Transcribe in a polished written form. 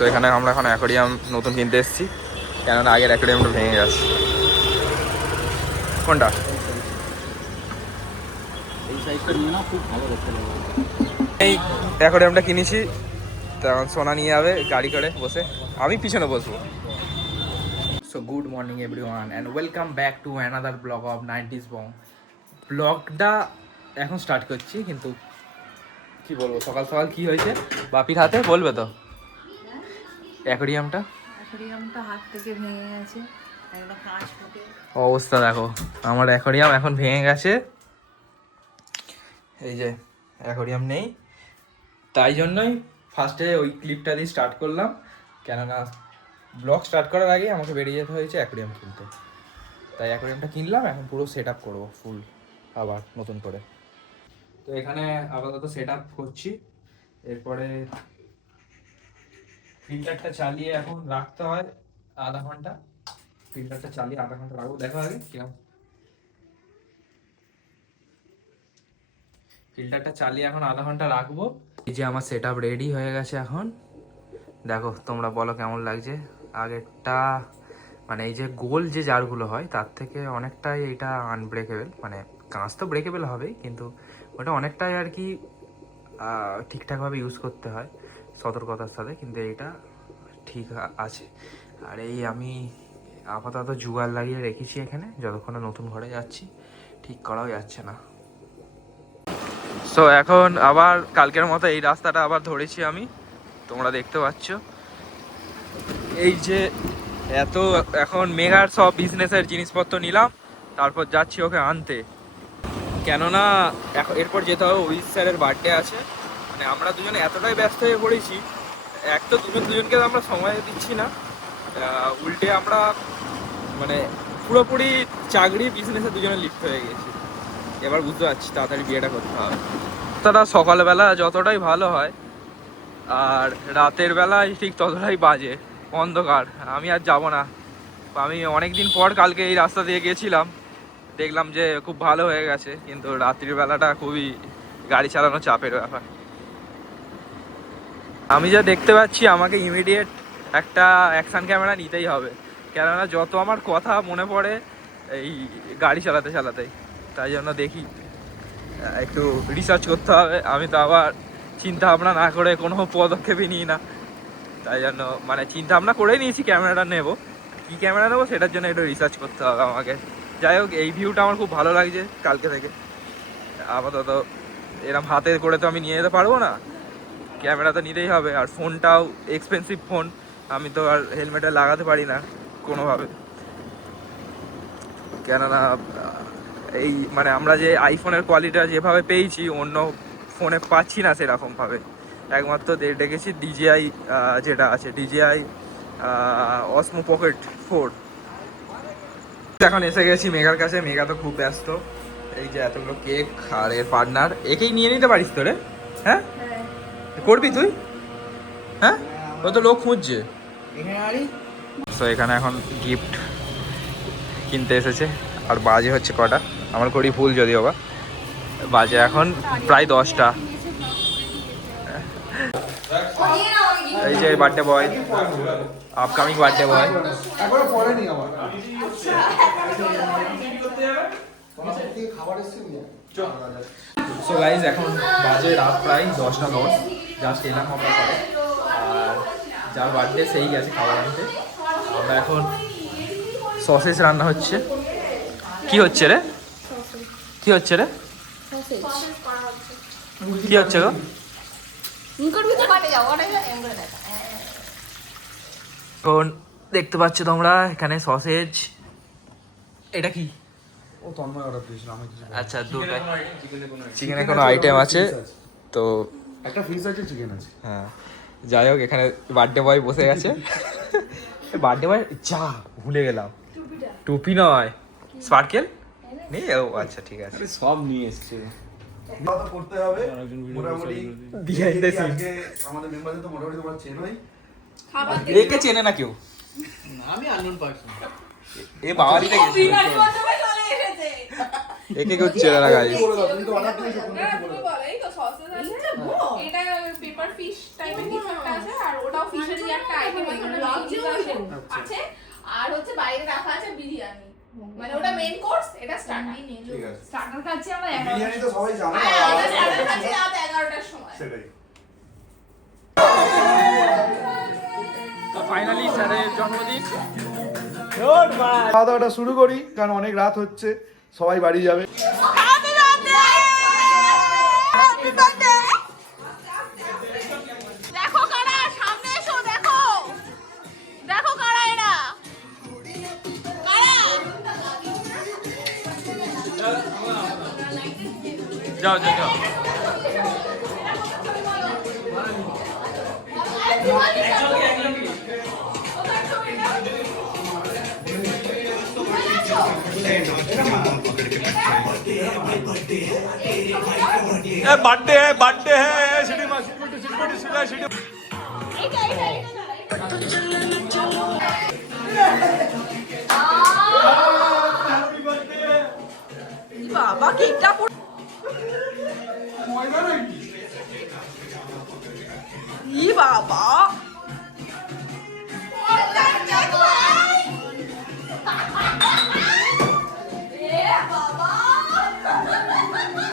So এখানে আমরা এখন অ্যাকোরিয়াম নতুন কিনতে এসেছি, কেননা আগের অ্যাকোরিয়ামটা ভেঙে গেছে। কোনটা? এই সাইজটা নিয়ে না, খুব ভালো দেখতে লাগে। এই অ্যাকোরিয়ামটা কিনেছি, তখন সোনা নিয়ে যাবে গাড়ি করে বসে, আমি পিছনে বসবো। So good morning everyone and welcome back to another blog of 90s বং। ব্লগটা এখন স্টার্ট করছি, কিন্তু কি বলবো, সকাল সকাল কি হয়েছে বাপির হাতে বলবে তো? অ্যাকোরিয়ামটা হাত থেকে ভেঙে গেছে, একটা কাঁচ ফুটে অবস্থা দেখো। আমার অ্যাকোরিয়াম এখন ভেঙে গেছে, এই যে অ্যাকোরিয়াম নেই। তাই জন্যই ফার্স্টে ওই ক্লিপটা দিয়ে স্টার্ট করলাম, কেননা ব্লগ স্টার্ট করার আগে আমাকে বেরিয়ে যেতে হয়েছে অ্যাকোরিয়াম কিনতে। তাই অ্যাকোরিয়ামটা কিনলাম, এখন পুরো সেট আপ করবো ফুল আবার নতুন করে। তো এখানে আপাতত সেট আপ করছি, এরপরে ফিল্টারটা চালিয়ে এখন রাখতে হয় আধা ঘন্টা। ফিল্টারটা চালিয়ে আধা ঘন্টা রাখবো, দেখো আগে কিরকম। ফিল্টারটা চালিয়ে এখন আধা ঘন্টা রাখবো। এই যে আমার সেট আপ রেডি হয়ে গেছে এখন, দেখো তোমরা বলো কেমন লাগছে। আগেরটা মানে এই যে গোল যে জারগুলো হয় তার থেকে অনেকটাই এটা আনব্রেকেবল, মানে কাঁচ তো ব্রেকেবল হবেই, কিন্তু ওটা অনেকটাই আর কি ঠিকঠাকভাবে ইউজ করতে হয় সতর্কতার সাথে, কিন্তু এইটা ঠিক আছে। আর এই আমি আপাতত জুগার লাগিয়ে রেখেছি এখানে, যতক্ষণ না নতুন ঘরে যাচ্ছি ঠিক করাও যাচ্ছে না। সো এখন আবার কালকের মতো এই রাস্তাটা আবার ধরেছি আমি, তোমরা দেখতে পাচ্ছ। এই যে এত এখন মেগার সব বিজনেসের জিনিসপত্র নিলাম, তারপর যাচ্ছি ওকে আনতে, কেননা এরপর যেতে হবে অভিজিৎ স্যারের বার্থডে আছে। মানে আমরা দুজনে এতটাই ব্যস্ত হয়ে পড়েছি, এক তো দুজনকে আমরা সময় দিচ্ছি না, উল্টে আমরা মানে পুরোপুরি চাকরি বিজনেসে দুজনে লিপ্ত হয়ে গেছি। এবার বুঝতে পারছি তাড়াতাড়ি বিয়েটা করতে হবে। তারা সকালবেলা যতটাই ভালো হয়, আর রাতের বেলায় ঠিক ততটাই বাজে অন্ধকার। আমি আর যাব না। আমি অনেক দিন পর কালকে এই রাস্তা দিয়ে গেছিলাম, দেখলাম যে খুব ভালো হয়ে গেছে, কিন্তু রাত্রির বেলাটা খুবই গাড়ি চালানো চাপের ব্যাপার। আমি যা দেখতে পাচ্ছি আমাকে ইমিডিয়েট একটা অ্যাকশন ক্যামেরা নিতেই হবে, কেননা যত আমার কথা মনে পড়ে এই গাড়ি চালাতে চালাতেই। তাই জন্য দেখি একটু রিসার্চ করতে হবে। আমি তো আবার চিন্তা ভাবনা না করে কোনো পদক্ষেপই নিই না, তাই জন্য মানে চিন্তা ভাবনা করেই নিয়েছি ক্যামেরাটা নেব। কী ক্যামেরা নেবো সেটার জন্য একটু রিসার্চ করতে হবে আমাকে। যাই হোক, এই ভিউটা আমার খুব ভালো লাগছে কালকে থেকে। আপাতত এরম হাতে করে তো আমি নিয়ে যেতে পারবো না, ক্যামেরা তো নিতেই হবে। আর ফোনটাও এক্সপেন্সিভ ফোন, আমি তো আর হেলমেটে লাগাতে পারি না কোনোভাবে, কেননা এই মানে আমরা যে আইফোনের কোয়ালিটিটা যেভাবে পেয়েছি অন্য ফোনে পাচ্ছি না সেরকমভাবে। একমাত্র দেখেছি ডিজিআই যেটা আছে, ডিজিআই অসমো পকেট 4। এখন এসে গেছি মেঘার কাছে, মেঘা তো খুব ব্যস্ত। এই যে এতগুলো কেক আর এর পার্টনার, একেই নিয়ে নিতে পারিস তো রে? হ্যাঁ, করবি তুই? হ্যাঁ, ও তো লোক খুঁজছে। তো এখানে এখন গিফট কিনতে এসেছে, আর বাজে হচ্ছে কটা, আমার ঘড়ি ভুল যদিও বা, বাজে এখন প্রায় 10টা। এই যে birthday boy, upcoming birthday boy. So guys এখন বাজে রাত প্রায় 10টা 10, জাস্ট এলাম আমরা করে। আর যার বার্থডে সেই গেছে খাবার আনতে। আমরা এখন সসেজ রান্না হচ্ছে। কি হচ্ছে রে? কি হচ্ছে রে? কি হচ্ছে গো? এখন দেখতে পাচ্ছ তোমরা এখানে সসেজ। এটা কি? ও তন্ময় অর্ডার দিয়েছিল, আমি কিছু আচ্ছা, দুটো চিকেনের কোনো আইটেম আছে তো, একটা ফিশ আছে, চিকেন আছে। হ্যাঁ যাই হোক, এখানে বার্থডে বয় বসে গেছে। বার্থডে বয় যা ভুলে গেলাম, টুপি নয়, স্পার্কেল নেই। ও আচ্ছা ঠিক আছে, সব নিয়ে এসছে। করতে হবে মোটামুটি বিহাইন্ড দ্য সিন। আমাদের মেম্বারদের তো মোটামুটি তোমরা চেনোই। একে চেনে না কেউ, আমি আননোন পারসন। এ বাঙালিতে গেছে, একে কেউ চেনে না গাইস। তুমি তো অর্ডার দিয়েছো, কোন কিছু বলো। এটা পেপার ফিশ টাইপের কিছু একটা আছে, আর ওটাও ফিশেরই একটা আইটেম আছে আর হচ্ছে বাইরে রাখা আছে বিরিয়ানি মানে ওটা মেইন কোর্স এটা স্টার্টার ঠিক আছে স্টার্টার খাচ্ছি আমরা বিরিয়ানি তো সবাই জানে স্টার্টার খাচ্ছি রাত 11টার সময় সেটাই তো ফাইনালি স্যারের জন্মদিন। খাওয়া দাওয়াটা শুরু করি কারণ অনেক রাত হচ্ছে সবাই বাড়ি যাবে দেখো কারা সামনে এসো দেখো দেখো কারা এরা কারা যাও যাও যাও। बर्थडे है सिटी में सिटी এইটা এইটা এইটা বাবা কেকটা পুরো ই বাবা